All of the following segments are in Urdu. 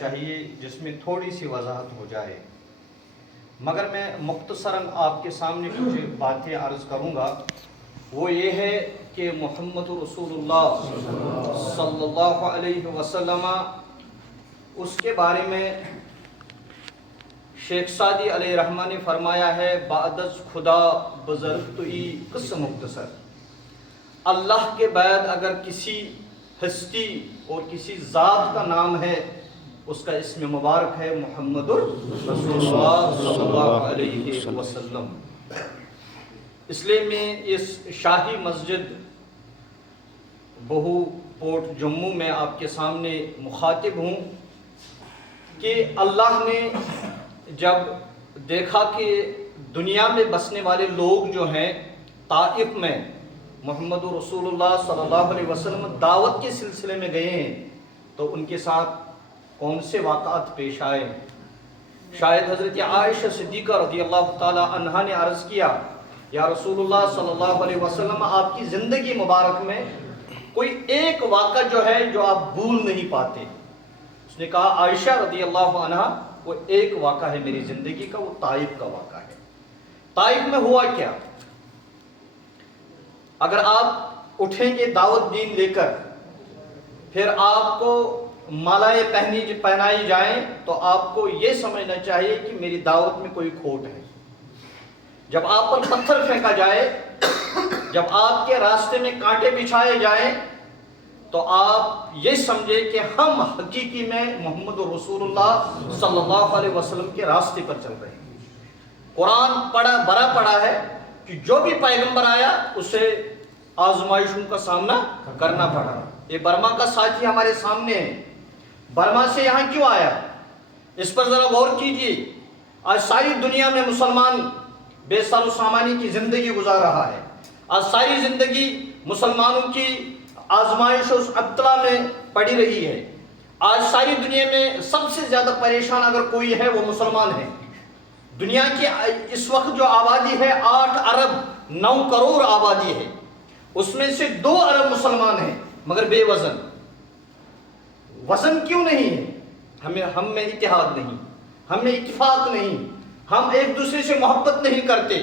چاہیے جس میں تھوڑی سی وضاحت ہو جائے، مگر میں مختصراً آپ کے سامنے کچھ باتیں عرض کروں گا۔ وہ یہ ہے کہ محمد رسول اللہ صلی اللہ علیہ وسلم، اس کے بارے میں شیخ سعدی علیہ رحمہ نے فرمایا ہے، بعد از خدا بزرگ تو ای قسم مختصر، اللہ کے بعد اگر کسی ہستی اور کسی ذات کا نام ہے، اس کا اسم مبارک ہے محمد رسول اللہ صلی اللہ علیہ وسلم۔ اس لیے میں اس شاہی مسجد بہو پورٹ جموں میں آپ کے سامنے مخاطب ہوں کہ اللہ نے جب دیکھا کہ دنیا میں بسنے والے لوگ جو ہیں طائف میں محمد رسول اللہ صلی اللہ علیہ وسلم دعوت کے سلسلے میں گئے ہیں، تو ان کے ساتھ کون سے واقعات پیش آئے۔ شاید حضرت عائشہ صدیقہ رضی اللہ تعالی عنہا نے عرض کیا، یا رسول اللہ صلی اللہ علیہ وسلم، آپ کی زندگی مبارک میں کوئی ایک واقعہ جو ہے جو آپ بھول نہیں پاتے۔ اس نے کہا، عائشہ رضی اللہ عنہا، وہ ایک واقعہ ہے میری زندگی کا، وہ طائف کا واقعہ ہے۔ طائف میں ہوا کیا؟ اگر آپ اٹھیں گے دعوت دین لے کر، پھر آپ کو مالائیں پہنائی جائیں، تو آپ کو یہ سمجھنا چاہیے کہ میری دعوت میں کوئی کھوٹ ہے۔ جب آپ پر پتھر پھینکا جائے، جب آپ کے راستے میں کانٹے بچھائے جائیں، تو آپ یہ سمجھیں کہ ہم حقیقی میں محمد رسول اللہ صلی اللہ علیہ وسلم کے راستے پر چل رہے ہیں۔ قرآن بڑا پڑا ہے کہ جو بھی پیغمبر آیا اسے آزمائشوں کا سامنا کرنا پڑا۔ یہ برما کا ساتھی ہمارے سامنے ہے، برما سے یہاں کیوں آیا؟ اس پر ذرا غور کیجیے۔ آج ساری دنیا میں مسلمان بے سر و سامانی کی زندگی گزار رہا ہے۔ آج ساری زندگی مسلمانوں کی آزمائش و ابتلا میں پڑی رہی ہے۔ آج ساری دنیا میں سب سے زیادہ پریشان اگر کوئی ہے وہ مسلمان ہے۔ دنیا کی اس وقت جو آبادی ہے 8 ارب 9 کروڑ آبادی ہے، اس میں سے 2 ارب مسلمان ہیں، مگر بے وزن۔ وزن کیوں نہیں ہے؟ ہم میں اتحاد نہیں، ہم میں اتفاق نہیں، ہم ایک دوسرے سے محبت نہیں کرتے۔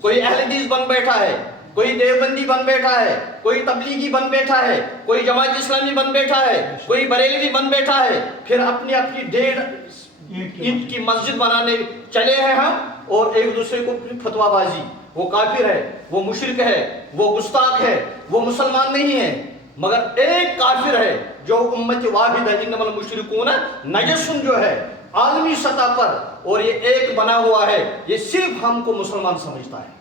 کوئی اہل حدیث بن بیٹھا ہے، کوئی دیوبندی بن بیٹھا ہے، کوئی تبلیغی بن بیٹھا ہے، کوئی جماعت اسلامی بن بیٹھا ہے، کوئی بریلوی بن بیٹھا ہے، پھر اپنی 1.5 اینٹ کی مسجد بنانے چلے ہیں ہم، اور ایک دوسرے کو فتویٰ بازی۔ وہ کافر ہے، وہ مشرک ہے، وہ گستاخ ہے، وہ مسلمان نہیں ہے۔ مگر ایک کافر ہے جو امت واحد ہے، انما المشرکون نجس جو ہے عالمی سطح پر، اور یہ ایک بنا ہوا ہے، یہ صرف ہم کو مسلمان سمجھتا ہے۔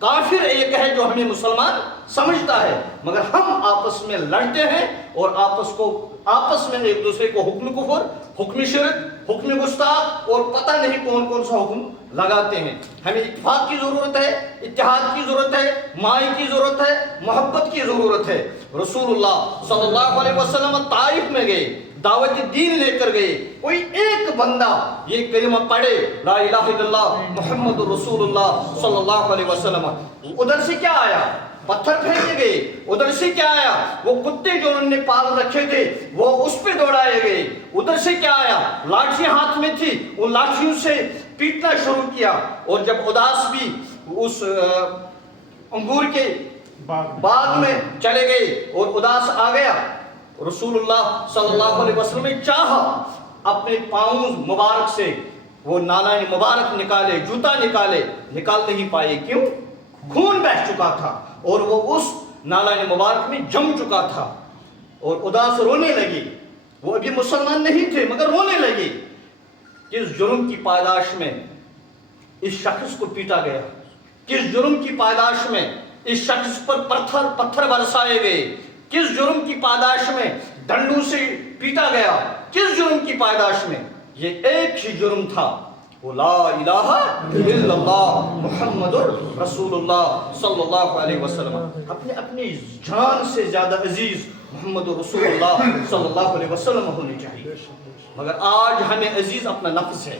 کافر ایک ہے جو ہمیں مسلمان سمجھتا ہے، مگر ہم آپس میں لڑتے ہیں اور آپس میں ایک دوسرے کو حکم کفر، حکم شرک، حکم گستاخ اور پتہ نہیں کون سا حکم لگاتے ہیں۔ ہمیں اتفاق کی ضرورت ہے، اتحاد کی ضرورت ہے، مائی کی ضرورت ہے، محبت کی ضرورت ہے۔ رسول اللہ صلی اللہ علیہ وسلم طائف میں گئے، دعوت دین لے کر گئے۔ کوئی ایک بندہ یہ کلمہ پڑھے، لا الہ الا اللہ محمد رسول اللہ صلی اللہ علیہ وسلم۔ ادھر سے کیا آیا؟ پتھر پھینکے گئے۔ ادھر سے کیا آیا؟ وہ کتے جو انہوں نے پال رکھے تھے وہ اس پہ دوڑائے گئے۔ ادھر سے کیا آیا؟ لاٹھی ہاتھ میں تھی، ان لاٹھیوں سے پیٹنا شروع کیا۔ اور جب اداس بھی اس انگور کے باغ میں چلے گئے اور اداس آ گیا، رسول اللہ صلی اللہ علیہ وسلم نے چاہا اپنے پاؤں مبارک سے وہ نالائن مبارک نکالے، جوتا نکال نہیں پائے۔ کیوں؟ خون بہہ چکا تھا اور وہ اس نالائن مبارک میں جم چکا تھا۔ اور اداس رونے لگی۔ وہ ابھی مسلمان نہیں تھے مگر رونے لگے۔ کس جرم کی پاداش میں اس شخص کو پیٹا گیا؟ کس جرم کی پاداش میں اس شخص پر پتھر برسائے گئے؟ کس جرم کی پاداش میں ڈنڈوں سے پیٹا گیا؟ کس جرم کی پاداش میں؟ یہ ایک ہی جرم تھا، وہ لا الہ الا اللہ محمد رسول اللہ صلی اللہ علیہ وسلم۔ اپنی جان سے زیادہ عزیز محمد رسول اللہ صلی اللہ علیہ وسلم ہونے چاہیے۔ مگر آج ہمیں عزیز اپنا نفس ہے،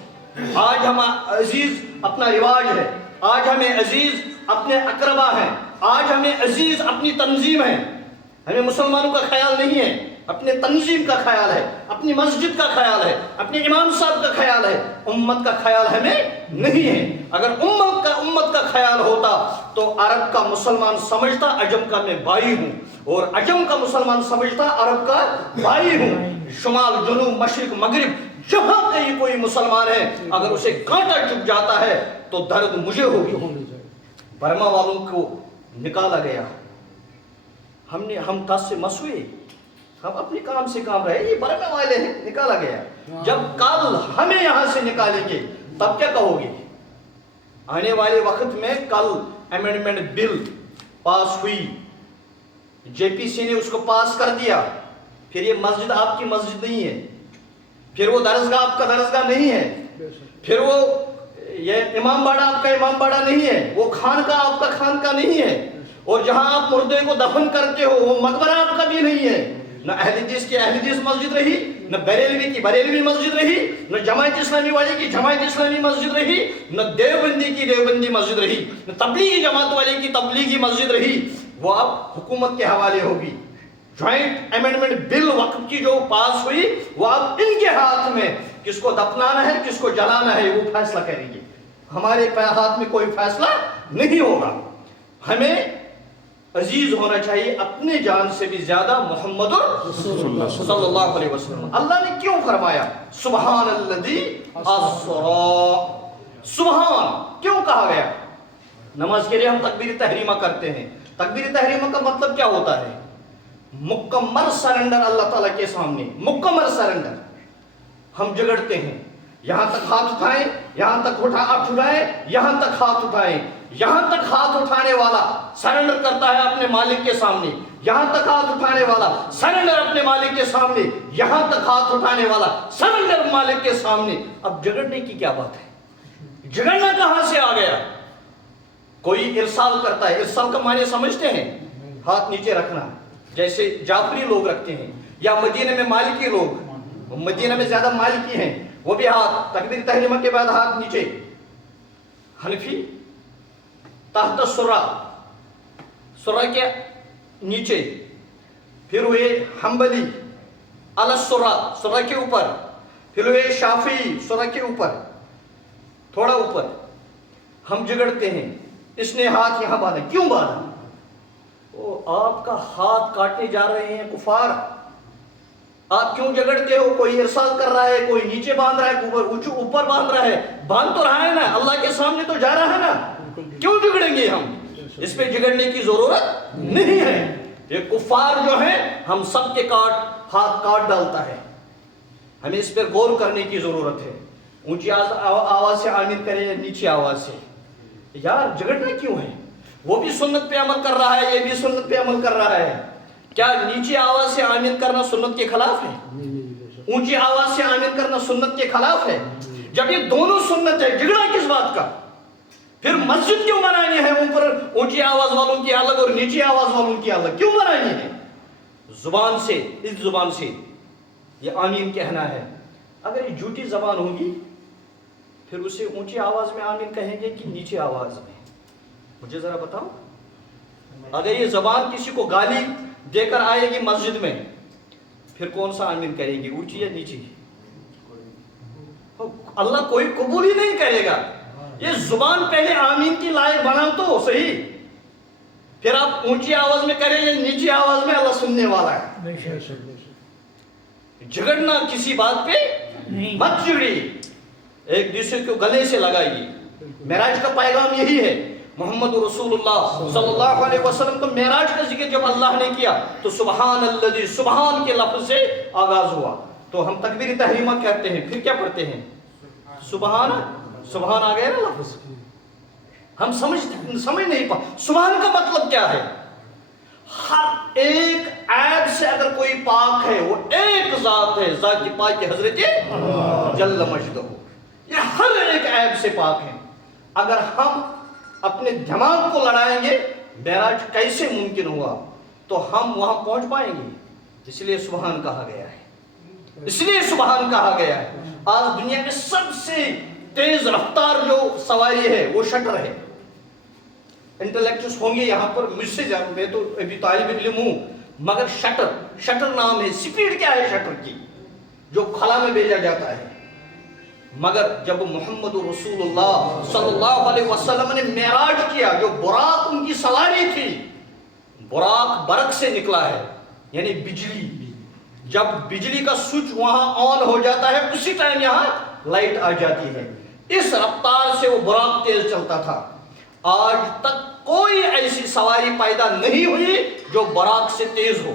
آج ہمیں عزیز اپنا رواج ہے، آج ہمیں عزیز اپنے اقربا ہیں، آج ہمیں عزیز اپنی تنظیم ہے۔ ہمیں مسلمانوں کا خیال نہیں ہے اپنے تنظیم کا خیال ہے، اپنی مسجد کا خیال ہے، اپنے امام صاحب کا خیال ہے، امت کا خیال ہمیں نہیں ہے۔ اگر امت کا خیال ہوتا تو عرب کا مسلمان سمجھتا عجم کا میں بھائی ہوں، اور عجم کا مسلمان سمجھتا عرب کا بھائی ہوں۔ شمال جنوب مشرق مغرب جہاں کہیں کوئی مسلمان ہے، اگر اسے کانٹا چبھ جاتا ہے تو درد مجھے ہوگی۔ برما والوں کو نکالا گیا، ہم ٹس سے مس ہوئے، ہم اپنے کام سے کام رہے، یہ برما والے ہیں، نکالا گیا۔ جب کل ہمیں یہاں سے نکالیں گے تب کیا کہو گے؟ آنے والے وقت میں کل امینڈمنٹ بل پاس ہوئی، جے پی سی نے اس کو پاس کر دیا، پھر یہ مسجد آپ کی مسجد نہیں ہے، پھر وہ درسگاہ آپ کا درسگاہ نہیں ہے، پھر وہ یہ امام باڑہ آپ کا امام باڑہ نہیں ہے، وہ خانقاہ آپ کا خانقاہ نہیں ہے، اور جہاں آپ مردے کو دفن کرتے ہو وہ مقبرہ آپ کا بھی نہیں ہے۔ نہ اہل حدیث کی اہل حدیث مسجد رہی، نہ بریلوی کی بریلوی مسجد رہی، نہ جماعت اسلامی والے کی جماعت اسلامی مسجد رہی، نہ دیوبندی کی دیوبندی مسجد رہی، نہ تبلیغی جماعت والے کی تبلیغی مسجد رہی۔ وہ اب حکومت کے حوالے ہوگی۔ جوائنٹ امینڈمنٹ بل وقت کی جو پاس ہوئی وہ اب ان کے ہاتھ میں، کس کو دفنانا ہے کس کو جلانا ہے وہ فیصلہ کریں گے۔ ہمارے ہاتھ میں کوئی فیصلہ نہیں ہوگا۔ ہمیں عزیز ہونا چاہیے اپنے جان سے بھی زیادہ محمد صلی اللہ علیہ وسلم۔ اللہ نے کیوں فرمایا سبحان الذی اسریٰ؟ سبحان کیوں کہا گیا؟ نماز کے لیے ہم تکبیر تحریمہ کرتے ہیں۔ تکبیر تحریمہ کا مطلب کیا ہوتا ہے؟ مکمل سرنڈر اللہ تعالیٰ کے سامنے، مکمل سرنڈر۔ ہم جگڑتے ہیں، یہاں تک ہاتھ اٹھائیں، یہاں تک ہاتھ اٹھائیں، یہاں تک ہاتھ اٹھائیں، یہاں تک ہاتھ اٹھانے والا سرنڈر کرتا ہے اپنے مالک کے سامنے، یہاں تک ہاتھ اٹھانے والا سرنڈر اپنے مالک کے سامنے، یہاں تک ہاتھ اٹھانے والا سرنڈر مالک کے سامنے۔ اب جگڑنے کی کیا بات ہے؟ جگڑنا کہاں سے آ گیا؟ کوئی ارسال کرتا ہے، ارسال کا معنی سمجھتے ہیں؟ ہاتھ نیچے رکھنا، جیسے جعفری لوگ رکھتے ہیں، یا مدینہ میں مالکی لوگ، مدینہ میں زیادہ مالکی ہیں، وہ بھی ہاتھ تکبیر تحریمہ کے بعد ہاتھ نیچے۔ حنفی تحت سرہ، سرہ کے نیچے، پھر ہوئے حنبلی علی السرہ، سرہ کے اوپر، پھر ہوئے شافعی سرہ کے اوپر، تھوڑا اوپر۔ ہم جگڑتے ہیں، اس نے ہاتھ یہاں باندھا، کیوں باندھا؟ آپ کا ہاتھ کاٹنے جا رہے ہیں کفار، آپ کیوں جگڑتے ہو؟ کوئی ارسال کر رہا ہے، کوئی نیچے باندھ رہا ہے، اوپر باندھ رہا ہے، باندھ تو رہا ہے نا، اللہ کے سامنے تو جا رہا ہے نا، کیوں جگڑیں گے ہم؟ اس پہ جگڑنے کی ضرورت نہیں ہے۔ یہ کفار جو ہیں ہم سب کے ہاتھ کاٹ ڈالتا ہے، ہمیں اس پر غور کرنے کی ضرورت ہے۔ اونچی آواز سے آمین کرے، نیچی آواز سے، یار جگڑنا کیوں ہے؟ وہ بھی سنت پہ عمل کر رہا ہے، یہ بھی سنت پہ عمل کر رہا ہے۔ کیا نیچی آواز سے آمین کرنا سنت کے خلاف ہے؟ اونچی آواز سے آمین کرنا سنت کے خلاف ہے؟ جب یہ دونوں سنت ہے، جھگڑا کس بات کا؟ پھر مسجد کیوں بنانی ہے؟ اوپر اونچی آواز والوں کی الگ اور نیچی آواز والوں کی الگ کیوں بنانی ہے؟ زبان سے، اس زبان سے یہ آمین کہنا ہے۔ اگر یہ جھوٹی زبان ہوگی پھر اسے اونچی آواز میں آمین کہیں گے کہ نیچی آواز میں؟ مجھے ذرا بتاؤ، اگر یہ زبان کسی کو گالی دے کر آئے گی مسجد میں پھر کون سا آمین کرے گی، اونچی یا نیچی؟ اللہ کوئی قبول ہی نہیں کرے گا۔ یہ زبان پہلے آمین کی لائق بنا تو صحیح، پھر آپ اونچی آواز میں کریں یا نیچی آواز میں، اللہ سننے والا ہے۔ جھگڑنا کسی بات پہ مت جھگڑی، ایک دوسرے کو گلے سے لگائیے۔ معراج کا پیغام یہی ہے۔ محمد رسول اللہ صلی اللہ علیہ وسلم کا معراج کا ذکر جب اللہ نے کیا تو سبحان الذی، سبحان کے لفظ سے آغاز ہوا۔ تو ہم تکبیر تحریمہ کہتے ہیں، پھر کیا پڑھتے ہیں؟ سبحان، سبحان آ گیا نا لفظ۔ ہم سمجھ نہیں پا سبحان کا مطلب کیا ہے۔ ہر ایک عیب سے اگر کوئی پاک ہے وہ ایک ذات ہے، ذات کی پاک کی حضرت جل مجدہ، یہ ہر ایک عیب سے پاک ہے۔ اگر ہم اپنے دماغ کو لڑائیں گے معراج کیسے ممکن ہوا، تو ہم وہاں پہنچ پائیں گے؟ اس لیے سبحان کہا گیا ہے، اس لیے سبحان کہا گیا ہے۔ آج دنیا میں سب سے تیز رفتار جو سواری ہے وہ شٹر ہے۔ انٹلیکچوس ہوں گے یہاں پر مجھ سے، میں تو ابھی طالب علم ہوں، مگر شٹر نام ہے، سپیڈ کیا ہے شٹر کی جو خلا میں بھیجا جاتا ہے. مگر جب محمد رسول اللہ صلی اللہ علیہ وسلم نے معراج کیا، جو براق ان کی سواری تھی، براق برق سے نکلا ہے، یعنی بجلی. جب بجلی کا سوئچ وہاں آن ہو جاتا ہے اسی ٹائم یہاں لائٹ آ جاتی ہے. اس رفتار سے وہ براق تیز چلتا تھا. آج تک کوئی ایسی سواری پیدا نہیں ہوئی جو براق سے تیز ہو.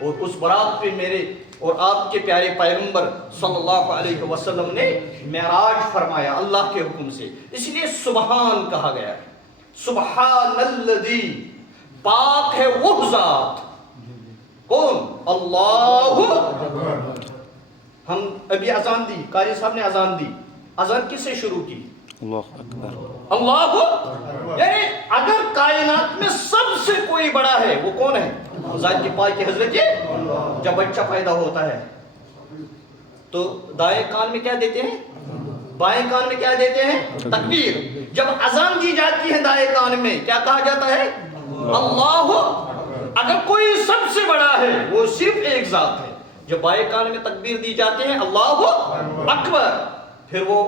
اور اس براق پہ میرے اور آپ کے پیارے پیغمبر صلی اللہ علیہ وسلم نے معراج فرمایا اللہ کے حکم سے. اس لیے سبحان کہا گیا ہے. سبحان الذی، پاک ہے وہ ذات. کون؟ اللہ. ہم ابھی اذان دی، قاری صاحب نے اذان دی. اذان کس سے شروع کی؟ اللہ اکبر. اللہ. یعنی اگر کائنات میں سب سے کوئی بڑا ہے وہ کون ہے؟ ذات کی پاک کی حضرت. جب بچہ پیدا ہوتا ہے تو دائیں کان میں کیا دیتے ہیں؟ بائیں کان میں کیا دیتے ہیں؟ تکبیر. جب اذان دی جاتی ہے دائیں کان میں کیا کہا جاتا ہے؟ اللہ. اگر کوئی سب سے بڑا ہے وہ صرف ایک ذات ہے. جب بائیں کان میں تکبیر دی جاتے ہیں اللہ اکبر، پھر وہ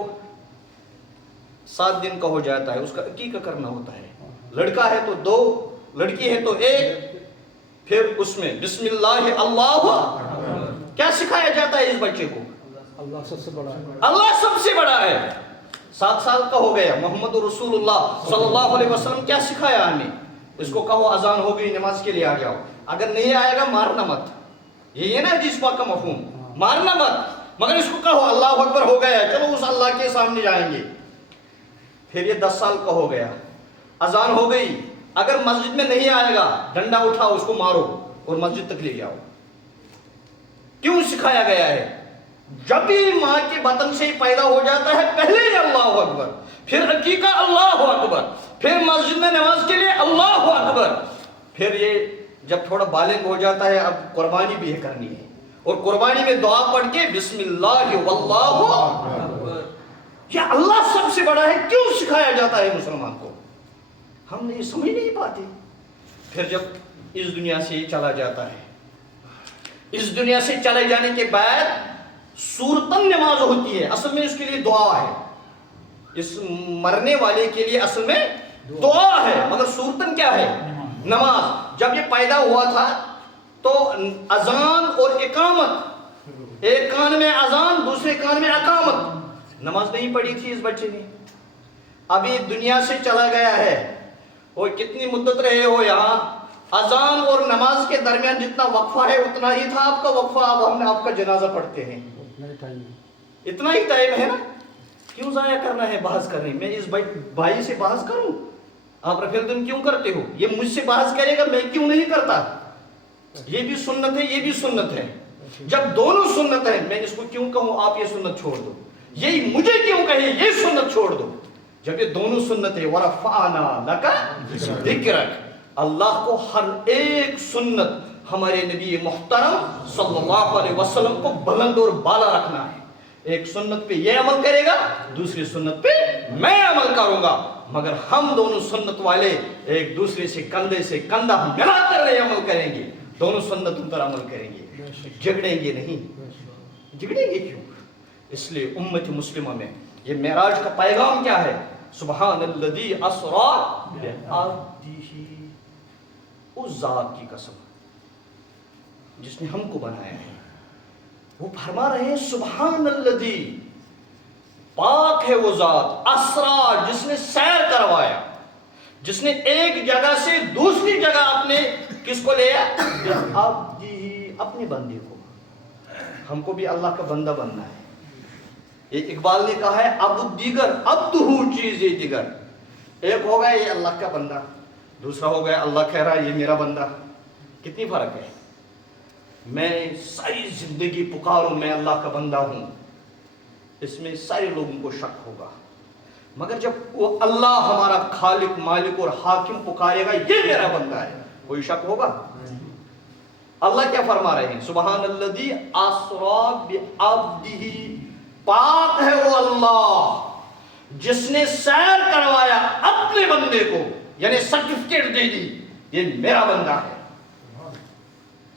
7 دن کا ہو جاتا ہے، اس کا عقیقہ کرنا ہوتا ہے. لڑکا ہے تو 2، لڑکی ہے تو 1. پھر اس میں بسم اللہ اللہ. کیا سکھایا جاتا ہے اس بچے کو؟ اللہ سب سے بڑا ہے. اللہ سب سے بڑا ہے. 7 سال کا ہو گیا، محمد رسول اللہ صلی اللہ علیہ وسلم کیا سکھایا ہمیں؟ اس کو کہو اذان ہو گئی نماز کے لیے آ جاؤ. اگر نہیں آئے گا مارنا مت. یہ ہے نا حدیث پاک کا مفہوم، مارنا مت. مگر اس کو کہو اللہ اکبر ہو گیا، چلو اس اللہ کے سامنے جائیں گے. پھر یہ 10 سال کا ہو گیا، اذان ہو گئی، اگر مسجد میں نہیں آئے گا ڈنڈا اٹھاؤ اس کو مارو اور مسجد تک لے جاؤ. کیوں سکھایا گیا ہے؟ جب بھی ماں کے بطن سے پیدا ہو جاتا ہے پہلے اللہ اکبر، پھر عقیقہ اللہ اکبر، پھر مسجد میں نماز کے لیے اللہ اکبر. پھر یہ جب تھوڑا بالغ ہو جاتا ہے اب قربانی بھی کرنی ہے، اور قربانی میں دعا پڑھ کے بسم اللہ واللہ اکبر. یہ اللہ سب سے بڑا ہے کیوں سکھایا جاتا ہے مسلمان کو؟ ہم یہ سمجھ نہیں پاتے. پھر جب اس دنیا سے چلا جاتا ہے، اس دنیا سے چلے جانے کے بعد صورتاً نماز ہوتی ہے، اصل میں اس کے لیے دعا ہے. اس مرنے والے کے لیے اصل میں دعا ہے، مگر صورتاً کیا ہے؟ نماز. جب یہ پیدا ہوا تھا تو اذان اور اقامت، ایک کان میں اذان دوسرے کان میں اقامت. نماز نہیں پڑھی تھی اس بچے نے. ابھی دنیا سے چلا گیا ہے، وہ کتنی مدت رہے ہو یہاں؟ اذان اور نماز کے درمیان جتنا وقفہ ہے اتنا ہی تھا آپ کا وقفہ. اب ہم آپ کا جنازہ پڑھتے ہیں، اتنا ہی ٹائم ہے نا. کیوں ضائع کرنا ہے بحث کرنے میں؟ اس بھائی سے بحث کروں، آپ رفیع الدین کیوں کرتے ہو؟ یہ مجھ سے بحث کرے گا، میں کیوں نہیں کرتا؟ یہ بھی سنت ہے، یہ بھی سنت ہے. جب دونوں سنت ہے میں اس کو کیوں کہوں آپ یہ سنت چھوڑ دو؟ یہی مجھے کیوں کہے یہ سنت چھوڑ دو؟ جب یہ دونوں سنت ہے. وَرَفَعْنَا لَكَ ذِكْرَكَ. اللہ کو ہر ایک سنت ہمارے نبی محترم صلی اللہ علیہ وسلم کو بلند اور بالا رکھنا ہے. ایک سنت پہ یہ عمل کرے گا، دوسری سنت پہ میں عمل کروں گا. مگر ہم دونوں سنت والے ایک دوسرے سے کندھے سے کندھا ملا کر نہیں عمل کریں گے، دونوں سنتوں پر عمل کریں گے. جھگڑیں گے نہیں. جھگڑیں گے کیوں؟ اس لیے امت مسلمہ میں یہ معراج کا پیغام کیا ہے؟ سبحان الذی اسریٰ بعبدہ. اس ذات کی قسم جس نے ہم کو بنایا ہے. وہ فرما رہے ہیں سبحان الذی، پاک ہے وہ ذات، اسریٰ جس نے سیر کروایا، جس نے ایک جگہ سے دوسری جگہ اپنے کس کو لیا؟ بعبدہ، اپنے بندے کو. ہم کو بھی اللہ کا بندہ بننا ہے. ایک اقبال نے کہا ہے عبد دیگر عبدہ چیز دیگر. ایک ہو گیا یہ اللہ کا بندہ، دوسرا ہو گیا اللہ کہہ رہا ہے یہ میرا بندہ. کتنی فرق ہے؟ میں ساری زندگی پکاروں میں اللہ کا بندہ ہوں، اس میں سارے لوگوں کو شک ہوگا. مگر جب وہ اللہ ہمارا خالق مالک اور حاکم پکارے گا یہ میرا بندہ ہے، کوئی شک ہوگا؟ اللہ کیا فرما رہے ہیں؟ سبحان الذی اسریٰ بعبدہ، پاک ہے وہ اللہ جس نے سیر کروایا اپنے بندے کو، یعنی سرٹیفکیٹ دے دی یہ میرا بندہ ہے.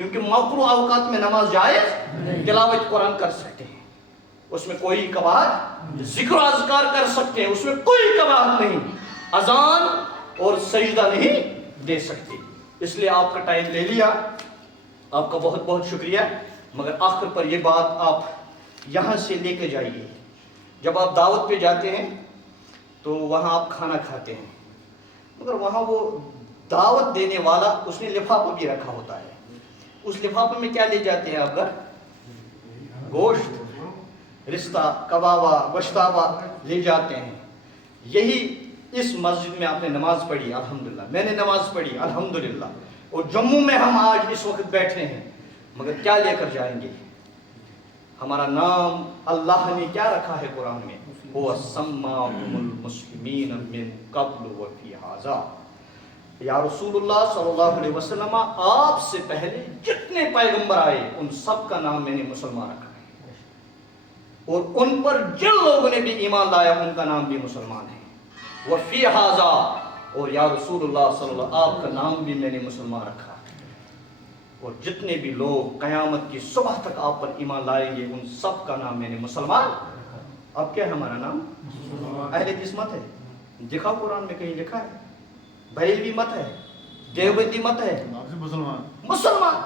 کیونکہ مکروہ اوقات میں نماز جائز، تلاوت قرآن کر سکتے ہیں، اس میں کوئی کباہت، ذکر و اذکار کر سکتے ہیں، اس میں کوئی کباہت نہیں، اذان اور سجدہ نہیں دے سکتے۔ اس لیے آپ کا ٹائم لے لیا، آپ کا بہت بہت شکریہ، مگر آخر پر یہ بات آپ یہاں سے لے کے جائیے، جب آپ دعوت پہ جاتے ہیں تو وہاں آپ کھانا کھاتے ہیں، مگر وہاں وہ دعوت دینے والا اس نے لفافہ بھی رکھا ہوتا ہے، اس لفافے میں کیا لے جاتے ہیں آپ گھر؟ گوشت، رستہ، کبابہ، گوشتابہ لے جاتے ہیں۔ یہی اس مسجد میں آپ نے نماز پڑھی الحمدللہ، میں نے نماز پڑھی الحمدللہ، اور جموں میں ہم آج اس وقت بیٹھے ہیں، مگر کیا لے کر جائیں گے؟ ہمارا نام اللہ نے کیا رکھا ہے قرآن میں؟ هو سماکم المسلمین من قبل وفی ھذا، یا رسول اللہ صلی اللہ علیہ وسلم آپ سے پہلے جتنے پیغمبر آئے ان سب کا نام میں نے مسلمان رکھا ہے، اور ان پر جن لوگوں نے بھی ایمان لایا ان کا نام بھی مسلمان ہے، وفی ھذا، اور یا رسول اللہ صلی اللہ آپ کا نام بھی میں نے مسلمان رکھا ہے، اور جتنے بھی لوگ قیامت کی صبح تک آپ پر ایمان لائیں گے ان سب کا نام میں نے مسلمان۔ اب کیا ہے ہمارا نام؟ اہل حدیث مت ہے، دکھاؤ قرآن میں کہیں لکھا ہے؟ بریلوی مت ہے، دیوبندی مت ہے، مسلمان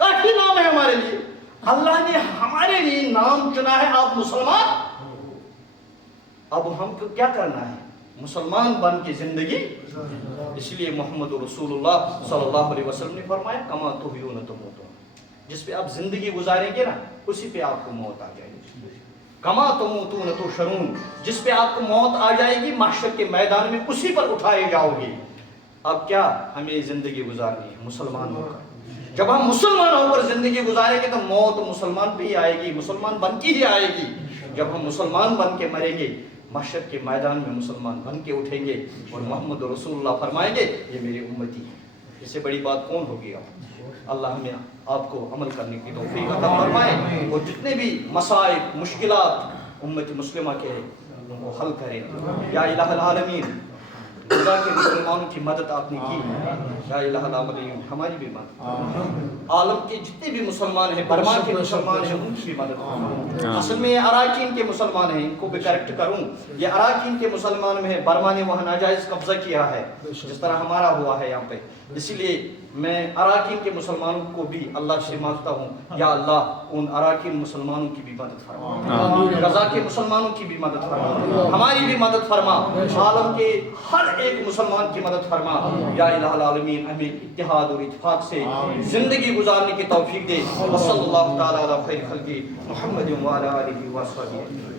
کافی نام ہے ہمارے لیے، اللہ نے ہمارے لیے نام چنا ہے، آپ مسلمان۔ اب ہم کو کیا کرنا ہے؟ مسلمان بن کے زندگی، اس لیے محمد رسول اللہ صلی اللہ علیہ وسلم نے فرمایا کما تحیون تموتون، جس پہ آپ زندگی گزاریں گے نا اسی پہ آپ کو موت آ جائے گی، کما تموتون تحشرون، جس پہ آپ کو موت آ جائے گی محشر کے میدان میں اسی پر اٹھائے جاؤ گے۔ اب کیا ہمیں زندگی گزارنی ہے؟ مسلمان ہو کر، جب ہم مسلمان ہو کر زندگی گزاریں گے تو موت مسلمان پہ ہی آئے گی، مسلمان بن کے ہی آئے گی۔ جب ہم مسلمان بن کے مریں گے محشر کے میدان میں مسلمان بن کے اٹھیں گے، اور محمد رسول اللہ فرمائیں گے یہ میری امتی ہے۔ اس سے بڑی بات کون ہوگی؟ اللہ ہمیں آپ کو عمل کرنے کی توفیق عطا فرمائے، اور جتنے بھی مسائل مشکلات امت مسلمہ کے ہیں ان کو حل کریں۔ یا الہ العالمین، غزہ کے مسلمانوں کی مدد آپ نے کی، یا الہ العالمین ہماری بھی مدد، عالم کے جتنے بھی مسلمان ہیں، برما کے مسلمان ہیں ان کی بھی مدد کریں۔ اصل میں یہ اراکین کے مسلمان ہیں، ان کو بھی کریکٹ کروں، یہ اراکین کے مسلمان میں ہے، برما نے وہاں ناجائز قبضہ کیا ہے جس طرح ہمارا ہوا ہے یہاں پہ، اسی لیے میں اراکین کے مسلمانوں کو بھی اللہ سے مانگتا ہوں یا اللہ ان اراکین مسلمانوں کی بھی مدد فرما، غزہ کے مسلمانوں کی بھی مدد فرما، ہماری بھی مدد فرما، عالم کے ہر ایک مسلمان کی مدد فرما۔ یا الہ العالمین ہمیں اتحاد اور اتفاق سے زندگی گزارنے کی توفیق دے۔ وصلی اللہ تعالی علی خیر خلقہ محمد وعلی آلہ وصحبہ۔